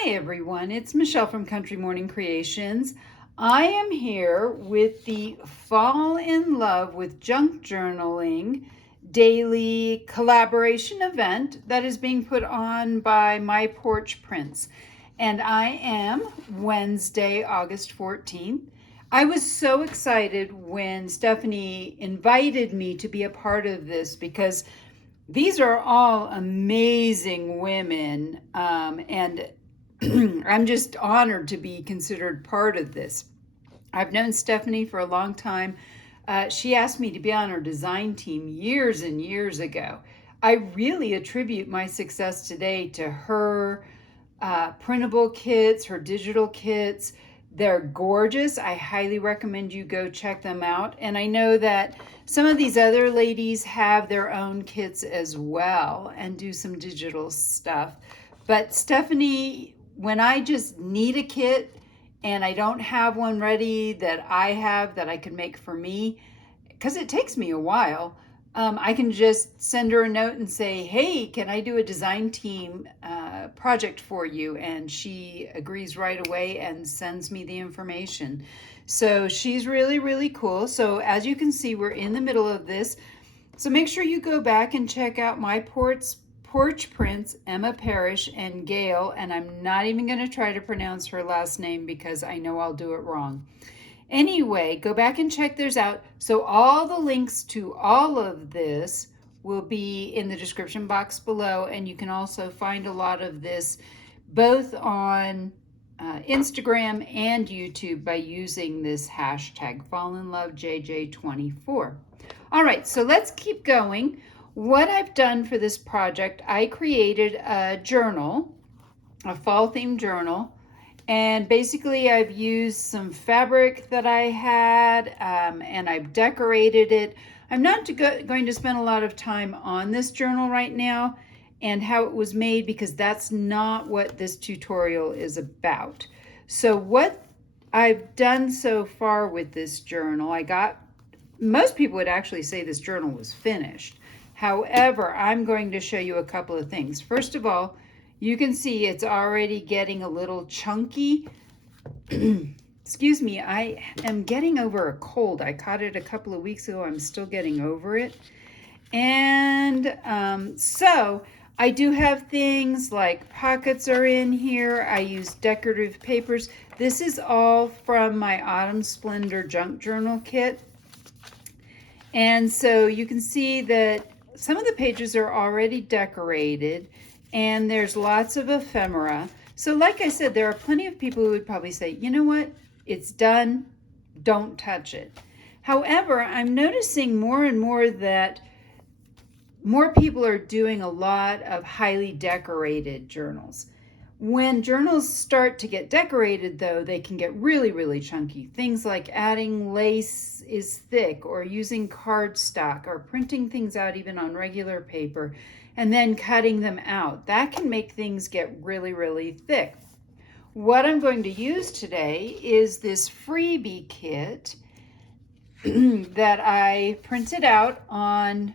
Hi everyone, it's Michelle from Country Morning Creations. I am here with the Fall in Love with Junk Journaling daily collaboration event that is being put on by my Porch Prints. And I am Wednesday, August 14th. I was so excited when Stephanie invited me to be a part of this because these are all amazing women, and I'm just honored to be considered part of this. I've known Stephanie for a long time. She asked me to be on her design team years and years ago. I really attribute my success today to her printable kits, her digital kits. They're gorgeous. I highly recommend you go check them out. And I know that some of these other ladies have their own kits as well and do some digital stuff. But Stephanie, when I just need a kit and I don't have one ready that I have that I can make for me, because it takes me a while, I can just send her a note and say, hey, can I do a design team project for you? And she agrees right away and sends me the information. So she's really, really cool. So as you can see, we're in the middle of this. So make sure you go back and check out my Porch Prints, Emma Parrish, and Gayle. And I'm not even going to try to pronounce her last name because I know I'll do it wrong. Anyway, go back and check theirs out. So all the links to all of this will be in the description box below, and you can also find a lot of this both on Instagram and YouTube by using this hashtag FallinLoveJJ24. All right, so let's keep going. What I've done for this project, I created a journal, a fall themed journal. And basically I've used some fabric that I had and I've decorated it. I'm not going to spend a lot of time on this journal right now and how it was made because that's not what this tutorial is about. So what I've done so far with this journal, most people would actually say this journal was finished. However, I'm going to show you a couple of things. First of all, you can see it's already getting a little chunky. Excuse me, I am getting over a cold. I caught it a couple of weeks ago. I'm still getting over it. And so I do have things like pockets are in here. I use decorative papers. This is all from my Autumn Splendor Junk Journal kit. And so you can see that some of the pages are already decorated. And there's lots of ephemera. So like I said, there are plenty of people who would probably say, you know what, it's done, don't touch it. However, I'm noticing more and more that more people are doing a lot of highly decorated journals. When journals start to get decorated, though, they can get really, really chunky. Things like adding lace is thick, or using cardstock, or printing things out even on regular paper, and then cutting them out. That can make things get really, really thick. What I'm going to use today is this Freebie kit that I printed out on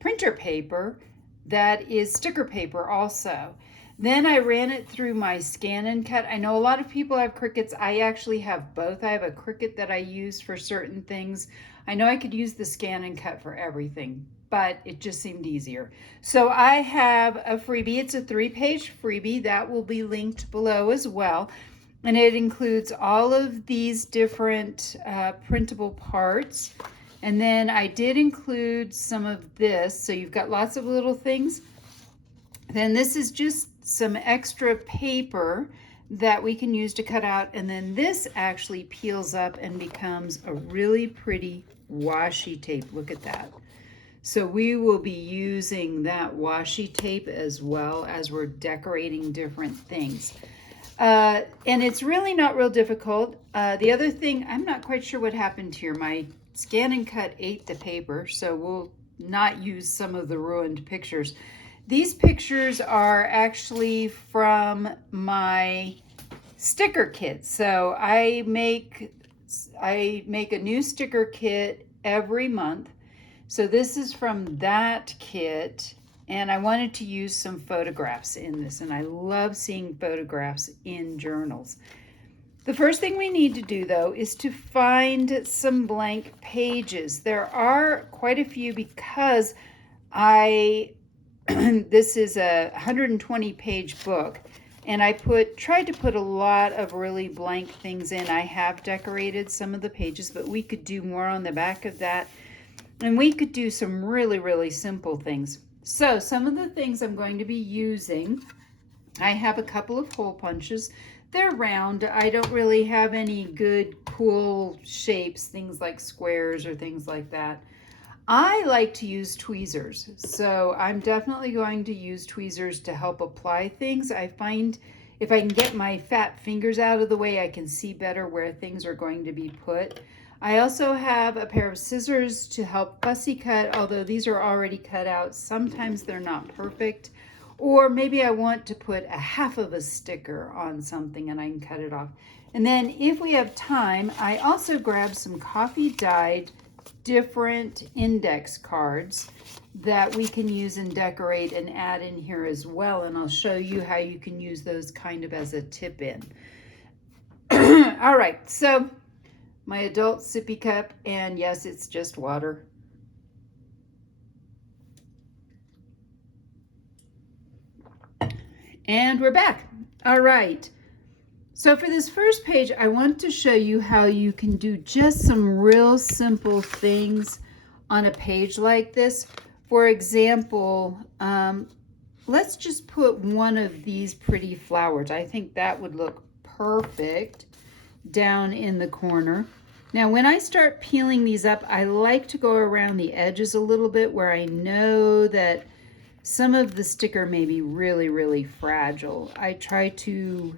printer paper that is sticker paper also. Then I ran it through my scan and cut. I know a lot of people have Cricuts. I actually have both. I have a Cricut that I use for certain things. I know I could use the scan and cut for everything, but it just seemed easier. So I have a freebie. It's a 3-page freebie that will be linked below as well. And it includes all of these different printable parts. And then I did include some of this. So you've got lots of little things. Then this is just some extra paper that we can use to cut out. And then this actually peels up and becomes a really pretty washi tape. Look at that. So we will be using that washi tape as well as we're decorating different things. And it's really not real difficult. The other thing, I'm not quite sure what happened here. My scan and cut ate the paper, so we'll not use some of the ruined pictures. These pictures are actually from my sticker kit. So I make a new sticker kit every month. So this is from that kit, and I wanted to use some photographs in this, and I love seeing photographs in journals. The first thing we need to do, though, is to find some blank pages. There are quite a few because this is a 120-page book, and I tried to put a lot of really blank things in. I have decorated some of the pages, but we could do more on the back of that, and we could do some really, really simple things. So some of the things I'm going to be using, I have a couple of hole punches. They're round. I don't really have any good, cool shapes, things like squares or things like that. I like to use tweezers, so I'm definitely going to use tweezers to help apply things. I find if I can get my fat fingers out of the way, I can see better where things are going to be put. I also have a pair of scissors to help fussy cut, although these are already cut out. Sometimes they're not perfect. Or maybe I want to put a half of a sticker on something and I can cut it off. And then if we have time, I also grab some coffee dyed different index cards that we can use and decorate and add in here as well. And I'll show you how you can use those kind of as a tip in. All right, so my adult sippy cup, and yes, it's just water. And we're back. All right. So for this first page, I want to show you how you can do just some real simple things on a page like this. For example, let's just put one of these pretty flowers. I think that would look perfect down in the corner. Now, when I start peeling these up, I like to go around the edges a little bit where I know that some of the sticker may be really, really fragile. I try to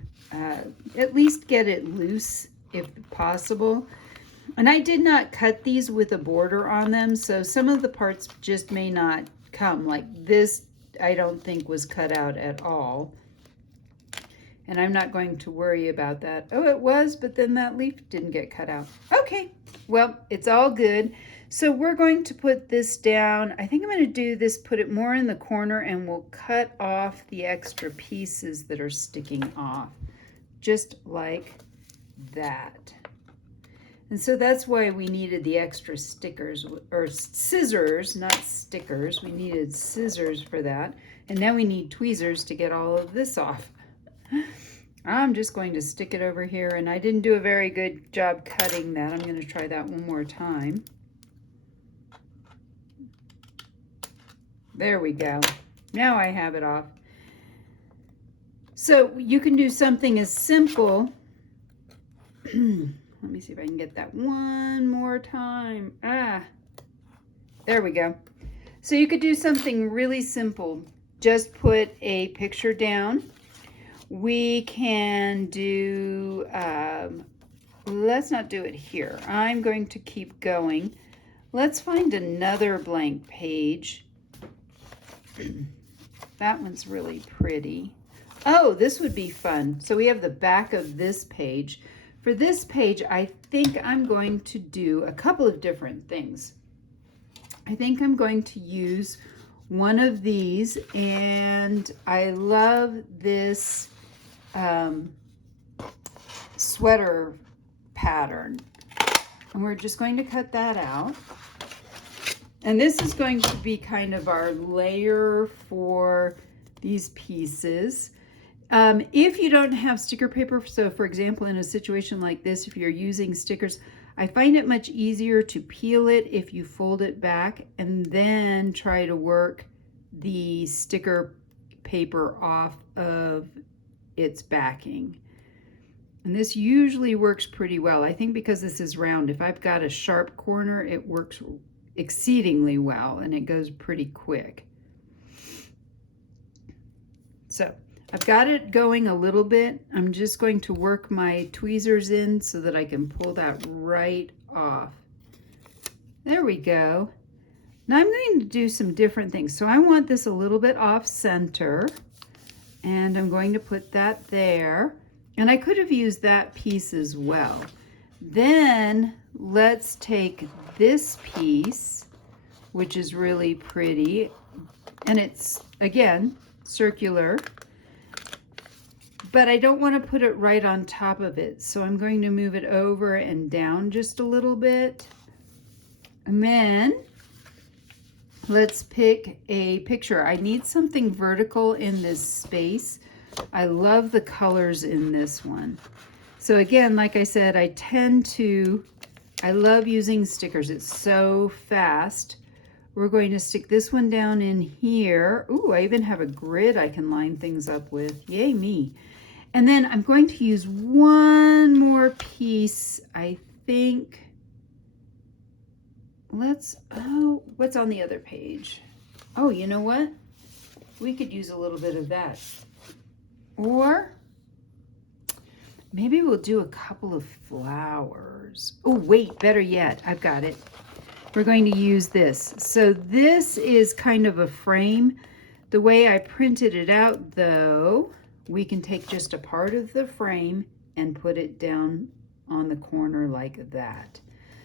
at least get it loose if possible. And I did not cut these with a border on them, so some of the parts just may not come. Like this, I don't think was cut out at all. And I'm not going to worry about that. Oh, it was, but then that leaf didn't get cut out. Okay, well, it's all good. So we're going to put this down. I think I'm going to do this, put it more in the corner, and we'll cut off the extra pieces that are sticking off, just like that. And so that's why we needed the extra stickers, or scissors, not stickers. We needed scissors for that. And now we need tweezers to get all of this off. I'm just going to stick it over here, and I didn't do a very good job cutting that. I'm going to try that one more time. There we go. Now I have it off. So you can do something as simple. Let me see if I can get that one more time. There we go. So you could do something really simple. Just put a picture down. We can do, let's not do it here. I'm going to keep going. Let's find another blank page. That one's really pretty. Oh, this would be fun. So we have the back of this page. For this page, I think I'm going to do a couple of different things. I think I'm going to use one of these, and I love this sweater pattern. And we're just going to cut that out. And this is going to be kind of our layer for these pieces. If you don't have sticker paper, so for example, in a situation like this, if you're using stickers, I find it much easier to peel it if you fold it back and then try to work the sticker paper off of its backing. And this usually works pretty well. I think because this is round, if I've got a sharp corner, it works exceedingly well and it goes pretty quick. So I've got it going a little bit. I'm just going to work my tweezers in so that I can pull that right off. There we go. Now I'm going to do some different things. So I want this a little bit off center, and I'm going to put that there. And I could have used that piece as well. Then let's take this piece, which is really pretty. And it's, again, circular. But I don't want to put it right on top of it. So I'm going to move it over and down just a little bit. And then let's pick a picture. I need something vertical in this space. I love the colors in this one. So again, like I said, I love using stickers. It's so fast. We're going to stick this one down in here. Ooh, I even have a grid I can line things up with. Yay me. And then I'm going to use one more piece, I think. What's on the other page? Oh, you know what? We could use a little bit of that. Or maybe we'll do a couple of flowers. Oh, wait, better yet, I've got it. We're going to use this. So this is kind of a frame. The way I printed it out, though, we can take just a part of the frame and put it down on the corner like that.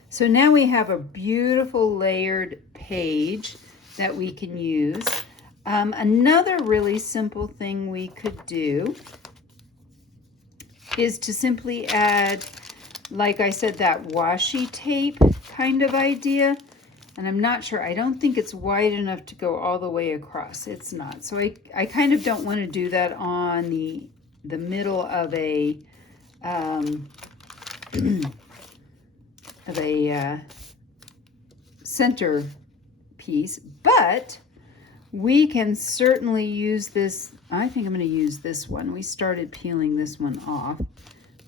So now we have a beautiful layered page that we can use. Another really simple thing we could do is to simply add, like I said, that washi tape kind of idea. And I'm not sure, I don't think it's wide enough to go all the way across. It's not. So I kind of don't want to do that on the middle of a center piece, but we can certainly use this. I think I'm going to use this one. We started peeling this one off.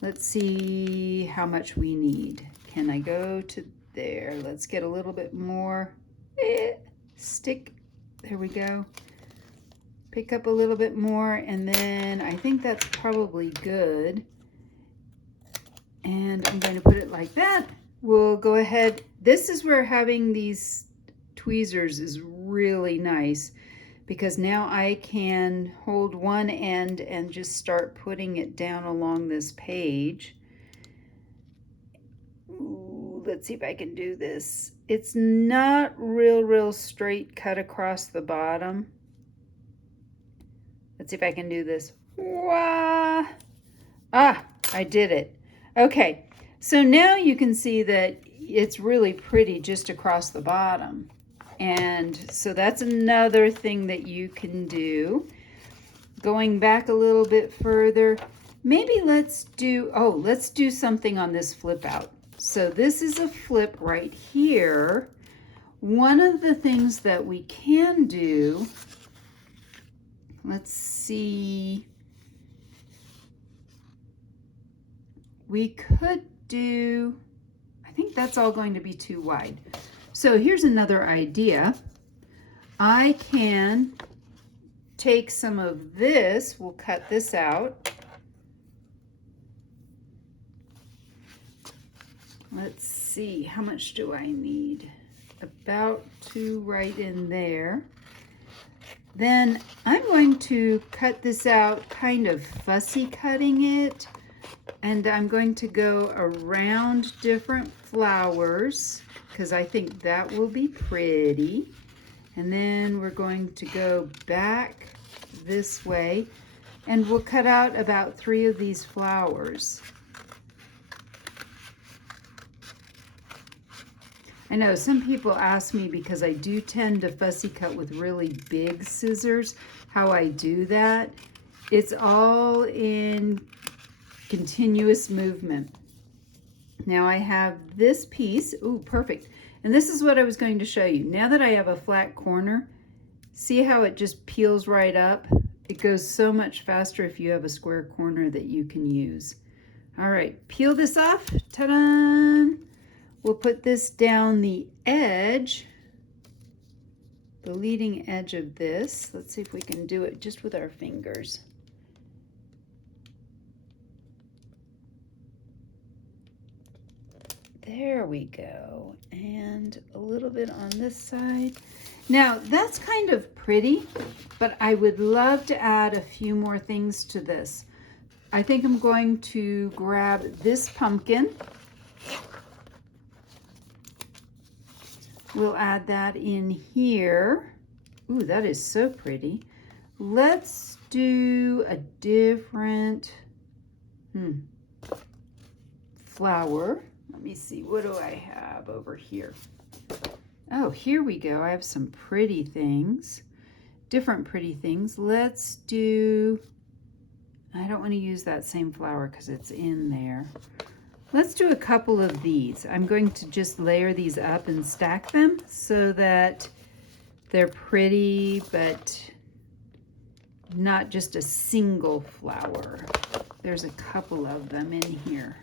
Let's see how much we need. Can I go to there? Let's get a little bit more. Stick. There we go. Pick up a little bit more, and then I think that's probably good. And I'm going to put it like that. We'll go ahead. This is where having these tweezers is really nice, because now I can hold one end and just start putting it down along this page. Ooh, let's see if I can do this. It's not real straight cut across the bottom. Let's see if I can do this. Wah! Ah, I did it. Okay, so now you can see that it's really pretty just across the bottom. And so that's another thing that you can do. Going back a little bit further, maybe let's do something on this flip out. So this is a flip right here. One of the things that we can do, let's see, we could do, I think that's all going to be too wide. So here's another idea. I can take some of this, we'll cut this out. Let's see, how much do I need? About 2 right in there. Then I'm going to cut this out, kind of fussy cutting it. And I'm going to go around different flowers because I think that will be pretty. And then we're going to go back this way and we'll cut out about 3 of these flowers. I know some people ask me, because I do tend to fussy cut with really big scissors, how I do that. It's all in continuous movement. Now I have this piece. Ooh, perfect. And this is what I was going to show you. Now that I have a flat corner, see how it just peels right up? It goes so much faster if you have a square corner that you can use. All right, peel this off. Ta-da! We'll put this down the edge, the leading edge of this. Let's see if we can do it just with our fingers. There we go. And a little bit on this side. Now that's kind of pretty, but I would love to add a few more things to this. I think I'm going to grab this pumpkin. We'll add that in here. Ooh, that is so pretty. Let's do a different flower. Let me see, what do I have over here? Oh, here we go. I have some pretty things, different pretty things. Let's do, I don't want to use that same flower because it's in there. Let's do a couple of these. I'm going to just layer these up and stack them so that they're pretty, but not just a single flower. There's a couple of them in here.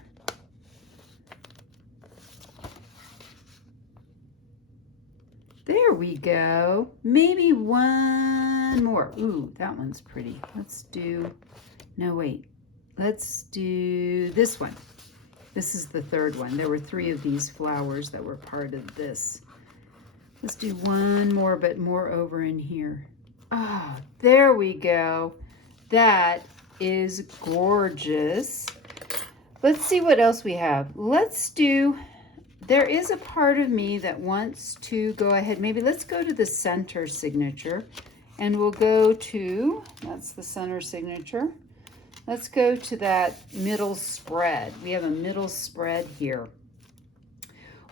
There we go. Maybe one more. Ooh, that one's pretty. Let's do, no wait. Let's do this one. This is the third one. There were 3 of these flowers that were part of this. Let's do one more, but more over in here. Oh, there we go. That is gorgeous. Let's see what else we have. Let's do, there is a part of me that wants to go ahead. Maybe let's go to the center signature and we'll go to, that's the center signature. Let's go to that middle spread. We have a middle spread here.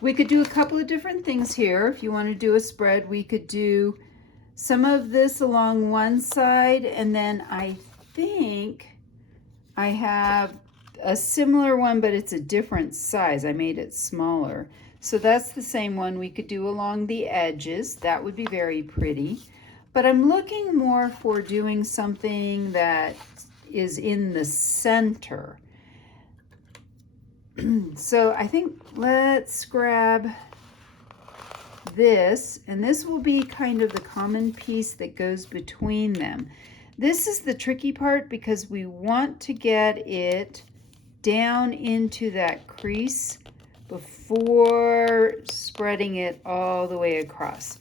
We could do a couple of different things here. If you want to do a spread, we could do some of this along one side, and then I think I have a similar one, but it's a different size. I made it smaller. So that's the same one we could do along the edges. That would be very pretty. But I'm looking more for doing something that is in the center. So I think let's grab this, and this will be kind of the common piece that goes between them. This is the tricky part because we want to get it down into that crease before spreading it all the way across.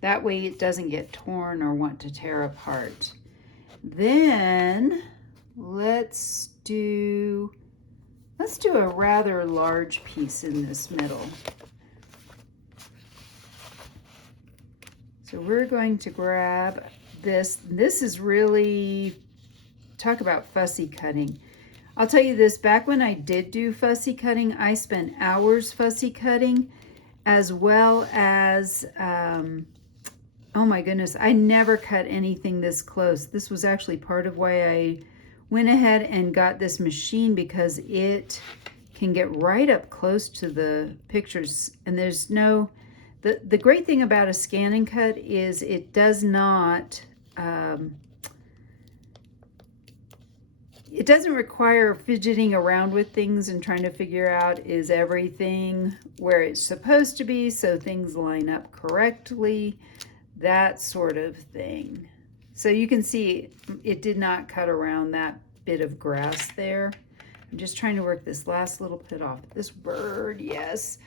That way it doesn't get torn or want to tear apart. Then let's do a rather large piece in this middle. So we're going to grab this. This is really, talk about fussy cutting. I'll tell you this, back when I did do fussy cutting, I spent hours fussy cutting, as well as, oh my goodness, I never cut anything this close. This was actually part of why I went ahead and got this machine, because it can get right up close to the pictures, and there's no, the great thing about a scan and cut is it does not, it doesn't require fidgeting around with things and trying to figure out, is everything where it's supposed to be so things line up correctly, that sort of thing. So you can see it did not cut around that bit of grass there. I'm just trying to work this last little bit off. This bird, yes.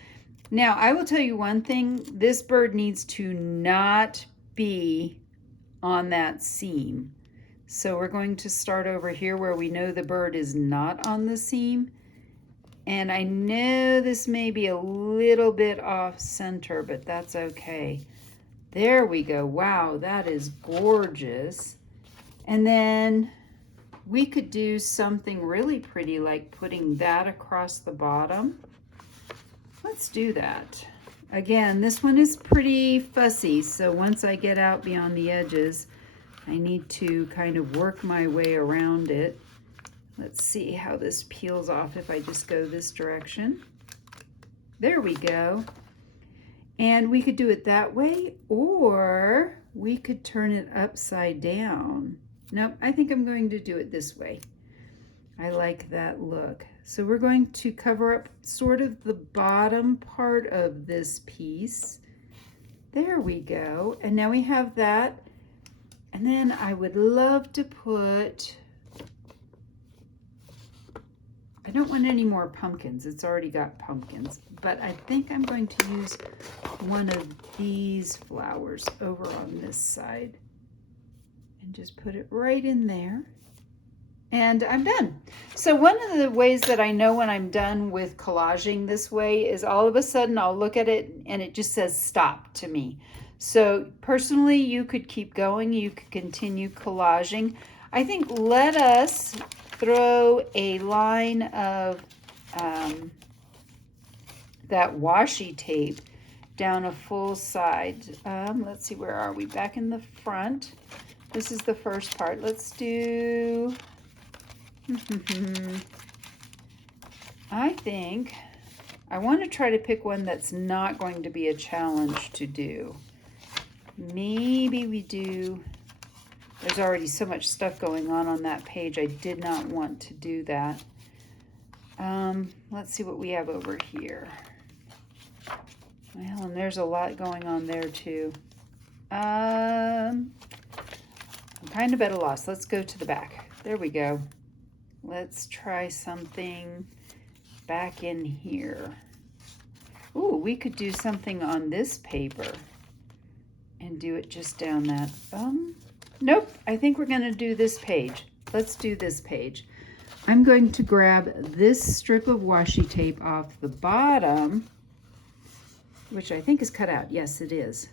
Now, I will tell you one thing. This bird needs to not be on that seam. So we're going to start over here where we know the bird is not on the seam. And I know this may be a little bit off center, but that's okay. There we go. Wow, that is gorgeous. And then we could do something really pretty, like putting that across the bottom. Let's do that. Again, this one is pretty fussy, so once I get out beyond the edges, I need to kind of work my way around it. Let's see how this peels off if I just go this direction. There we go. And we could do it that way, or we could turn it upside down. Nope, I think I'm going to do it this way. I like that look. So we're going to cover up sort of the bottom part of this piece. There we go. And now we have that. And then I would love to put, I don't want any more pumpkins. It's already got pumpkins. But I think I'm going to use one of these flowers over on this side. And just put it right in there. And I'm done. So one of the ways that I know when I'm done with collaging this way is all of a sudden I'll look at it and it just says stop to me. So personally, you could keep going. You could continue collaging. I think let us throw a line of that washi tape down a full side. Let's see, where are we? Back in the front. This is the first part. Let's do, I think I want to try to pick one that's not going to be a challenge to do. Maybe we do, there's already so much stuff going on that page. I did not want to do that. Let's see what we have over here. Well, and there's a lot going on there too. I'm kind of at a loss. Let's go to the back. There we go. Let's try something back in here. Ooh, we could do something on this paper and do it just down that. Nope, I think we're gonna do this page. Let's do this page. I'm going to grab this strip of washi tape off the bottom, which I think is cut out. Yes, it is.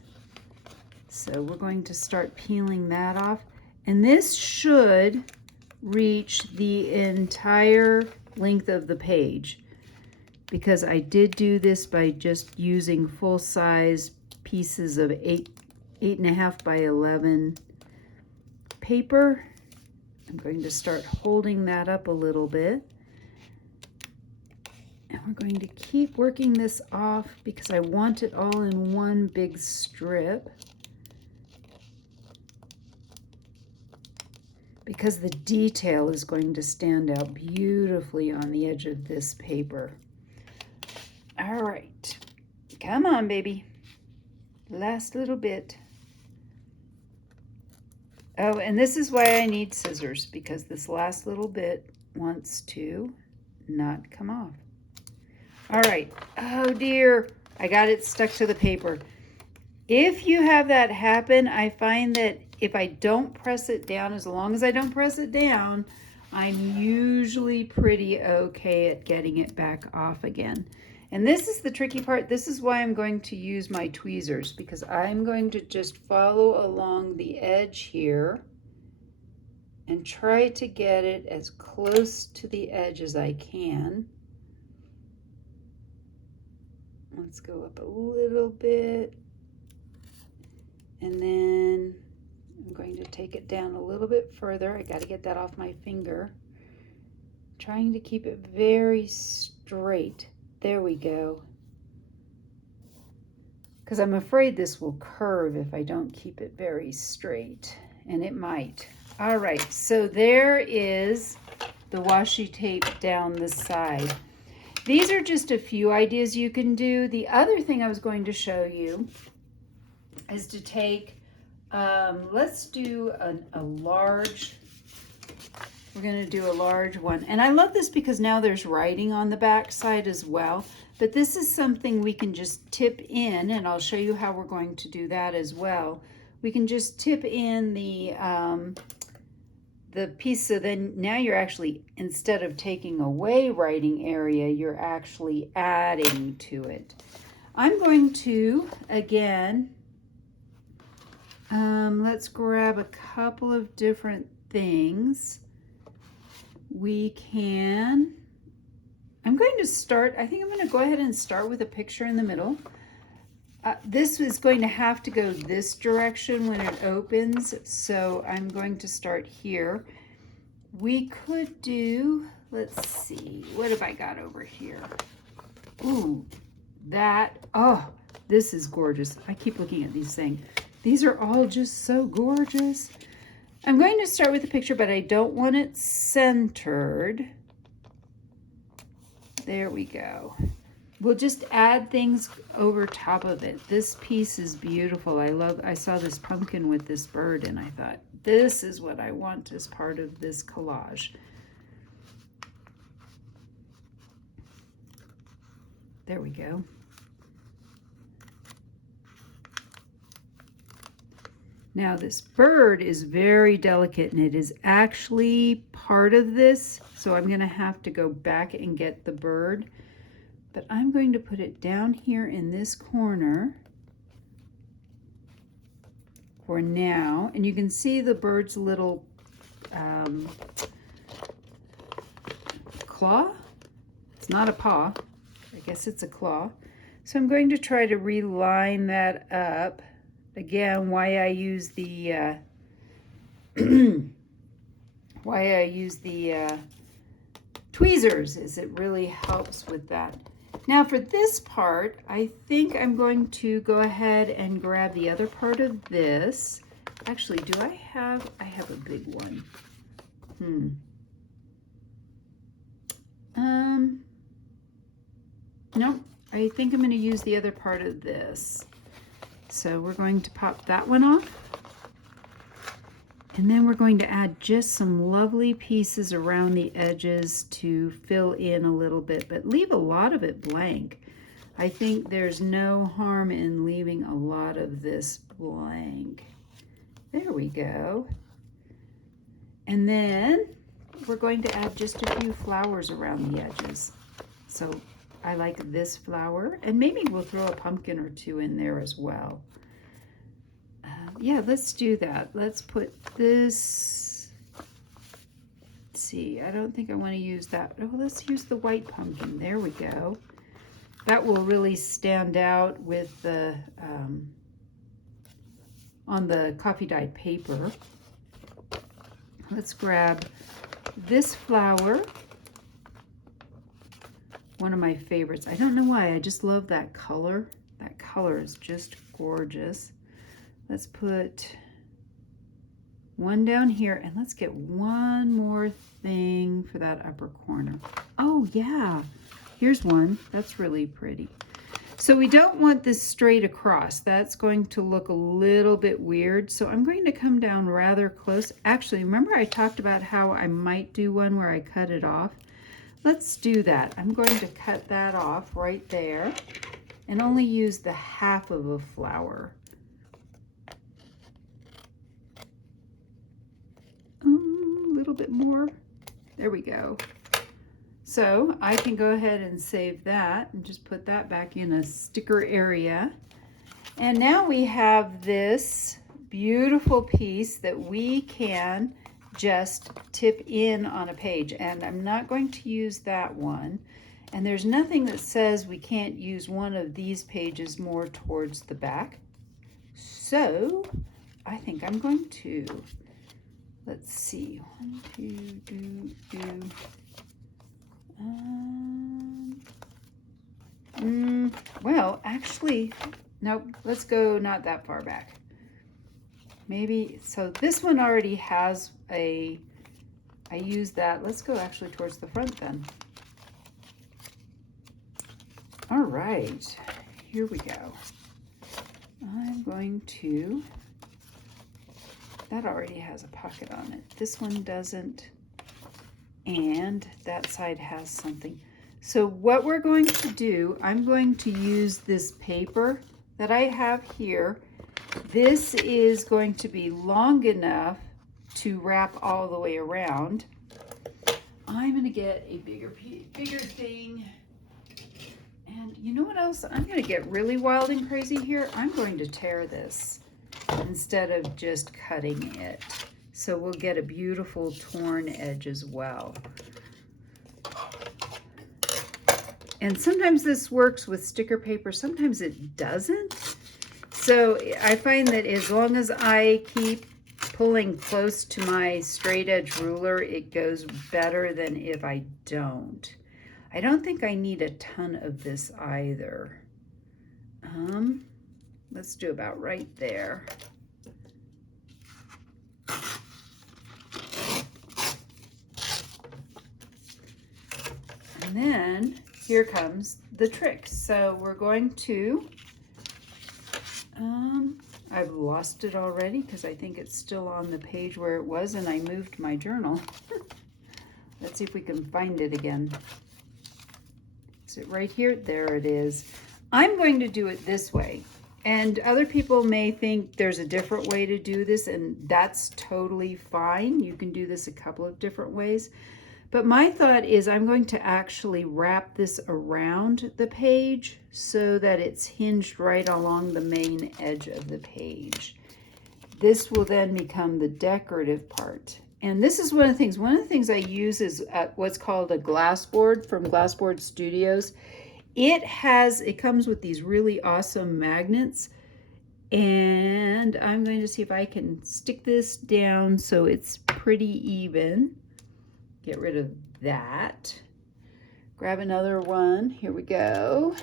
So we're going to start peeling that off. And this should reach the entire length of the page, because I did do this by just using full-size pieces of 8.5 by 11 paper. I'm going to start holding that up a little bit. And we're going to keep working this off because I want it all in one big strip. Because the detail is going to stand out beautifully on the edge of this paper. All right, come on, baby. Last little bit. Oh, and this is why I need scissors, because this last little bit wants to not come off. All right. Oh dear, I got it stuck to the paper. If you have that happen, I find that if I don't press it down, as long as I don't press it down, I'm usually pretty okay at getting it back off again. And this is the tricky part. This is why I'm going to use my tweezers, because I'm going to just follow along the edge here and try to get it as close to the edge as I can. Let's go up a little bit. And then I'm going to take it down a little bit further. I got to get that off my finger. Trying to keep it very straight. There we go. Because I'm afraid this will curve if I don't keep it very straight. And it might. All right, so there is the washi tape down the side. These are just a few ideas you can do. The other thing I was going to show you is to take, let's do a large, we're going to do a large one. And I love this because now there's writing on the back side as well. But this is something we can just tip in, and I'll show you how we're going to do that as well. We can just tip in the piece, so then now you're actually, instead of taking away writing area, you're actually adding to it. I'm going to, again, let's grab a couple of different things. We can, I'm going to start, I think I'm going to go ahead and start with a picture in the middle. This is going to have to go this direction when it opens, so I'm going to start here. We could do, let's see, what have I got over here? Ooh, that, oh, this is gorgeous. I keep looking at these things. These are all just so gorgeous. I'm going to start with the picture, but I don't want it centered. There we go. We'll just add things over top of it. This piece is beautiful. I saw this pumpkin with this bird, and I thought, this is what I want as part of this collage. There we go. Now this bird is very delicate, and it is actually part of this, so I'm gonna have to go back and get the bird. But I'm going to put it down here in this corner. for now. And you can see the bird's little claw. It's not a paw. I guess it's a claw. So I'm going to try to reline that up. Again, why I use the tweezers is it really helps with that. Now for this part, I think I'm going to go ahead and grab the other part of this. Actually, do I have a big one. No, I think I'm going to use the other part of this. So we're going to pop that one off. And then we're going to add just some lovely pieces around the edges to fill in a little bit, but leave a lot of it blank. I think there's no harm in leaving a lot of this blank. There we go. And then we're going to add just a few flowers around the edges. So I like this flower, and maybe we'll throw a pumpkin or two in there as well. Yeah, let's do that. Let's put this, let's see, I don't think I want to use that. Oh, let's use the white pumpkin. There we go. That will really stand out with the, on the coffee dyed paper. Let's grab this flower. One of my favorites. I don't know why, I just love that color. That color is just gorgeous. Let's put one down here, and let's get one more thing for that upper corner. Oh yeah, here's one. That's really pretty. So we don't want this straight across. That's going to look a little bit weird. So I'm going to come down rather close. Actually, remember I talked about how I might do one where I cut it off? Let's do that. I'm going to cut that off right there and only use the half of a flower. A little bit more. There we go. So I can go ahead and save that and just put that back in a sticker area. And now we have this beautiful piece that we can just tip in on a page. And I'm not going to use that one. And there's nothing that says we can't use one of these pages more towards the back. So I think I'm going to. Let's see, 1, 2, well, actually, nope, let's go not that far back. Maybe, so this one already has I used that. Let's go actually towards the front then. All right, here we go. I'm going to, that already has a pocket on it. This one doesn't, and that side has something. So what we're going to do, I'm going to use this paper that I have here. This is going to be long enough to wrap all the way around. I'm going to get a bigger thing. And you know what else? I'm going to get really wild and crazy here. I'm going to tear this instead of just cutting it. So we'll get a beautiful torn edge as well. And sometimes this works with sticker paper, sometimes it doesn't. So I find that as long as I keep pulling close to my straight edge ruler, it goes better than if I don't. I don't think I need a ton of this either. Let's do about right there. And then here comes the trick. So we're going to, I've lost it already because I think it's still on the page where it was and I moved my journal. Let's see if we can find it again. Is it right here? There it is. I'm going to do it this way. And other people may think there's a different way to do this, and that's totally fine. You can do this a couple of different ways. But my thought is I'm going to actually wrap this around the page so that it's hinged right along the main edge of the page. this will then become the decorative part. And this is one of the things. One of the things I use is what's called a glass board from Glassboard Studios. It comes with these really awesome magnets. And I'm going to see if I can stick this down so it's pretty even. Get rid of that. Grab another one. Here we go.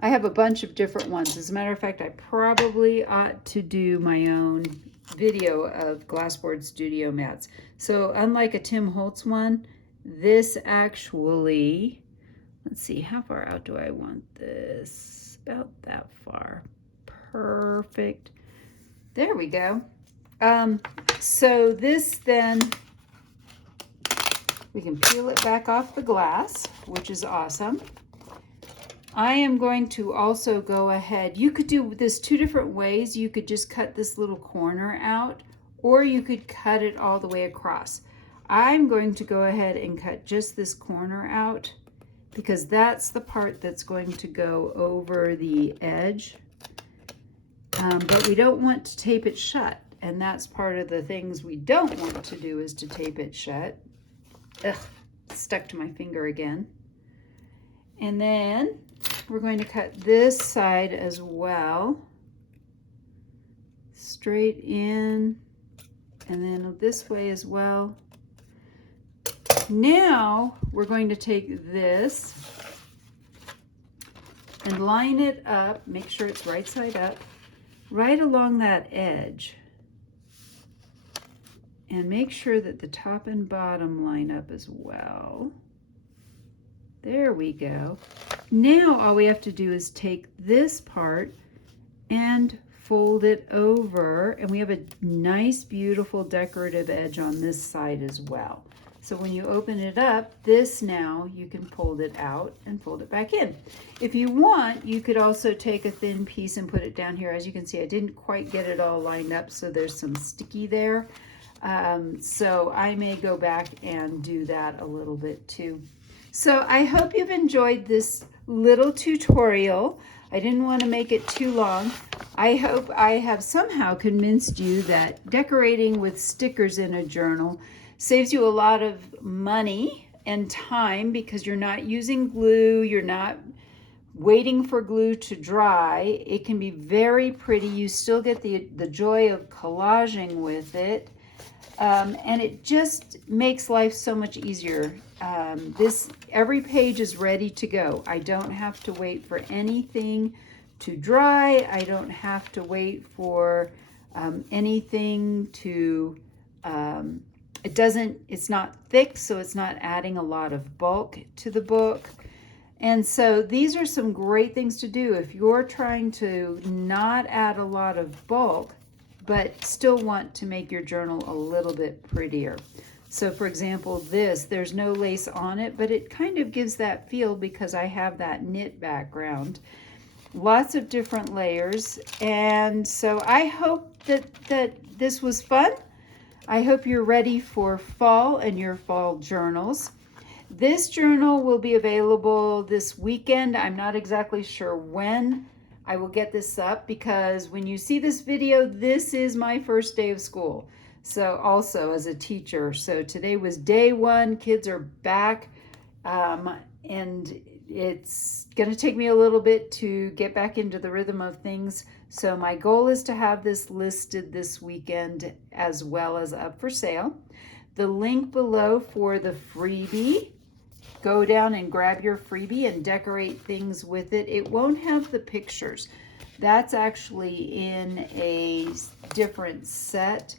I have a bunch of different ones. As a matter of fact, I probably ought to do my own video of Glassboard Studio mats. So unlike a Tim Holtz one, this actually, let's see, how far out do I want this? About that far. Perfect. There we go. So this then, we can peel it back off the glass, which is awesome. I am going to also go ahead, you could do this two different ways. You could just cut this little corner out, or you could cut it all the way across. I'm going to go ahead and cut just this corner out because that's the part that's going to go over the edge. But we don't want to tape it shut, and that's part of the things we don't want to do is to tape it shut. Ugh, stuck to my finger again. And then we're going to cut this side as well, straight in, and then this way as well. Now we're going to take this and line it up, make sure it's right side up, right along that edge. And make sure that the top and bottom line up as well. There we go. Now all we have to do is take this part and fold it over, and we have a nice, beautiful decorative edge on this side as well. So when you open it up, this now you can fold it out and fold it back in. If you want, you could also take a thin piece and put it down here. As you can see, I didn't quite get it all lined up, so there's some sticky there. So I may go back and do that a little bit too. So I hope you've enjoyed this little tutorial. I didn't want to make it too long. I hope I have somehow convinced you that decorating with stickers in a journal saves you a lot of money and time because you're not using glue, you're not waiting for glue to dry. It can be very pretty. You still get the joy of collaging with it. And it just makes life so much easier. Every page is ready to go. I don't have to wait for anything to dry. I don't have to wait for anything to, it's not thick, so it's not adding a lot of bulk to the book. And so these are some great things to do if you're trying to not add a lot of bulk, but still want to make your journal a little bit prettier. So for example, there's no lace on it, but it kind of gives that feel because I have that knit background. Lots of different layers. And so I hope that this was fun. I hope you're ready for fall and your fall journals. This journal will be available this weekend. I'm not exactly sure when I will get this up because when you see this video, this is my first day of school. So also as a teacher. So today was day one, kids are back, and it's gonna take me a little bit to get back into the rhythm of things. So my goal is to have this listed this weekend as well as up for sale. The link below for the freebie, go down and grab your freebie and decorate things with it. It won't have the pictures. That's actually in a different set.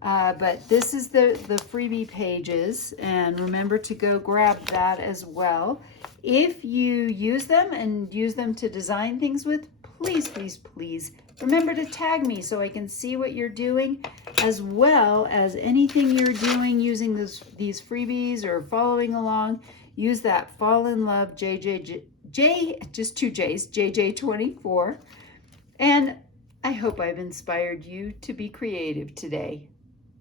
But this is the freebie pages, and remember to go grab that as well. If you use them and use them to design things with, please, please, please remember to tag me so I can see what you're doing, as well as anything you're doing using these freebies or following along. Use that Fall in Love just two J's, JJ24. And I hope I've inspired you to be creative today.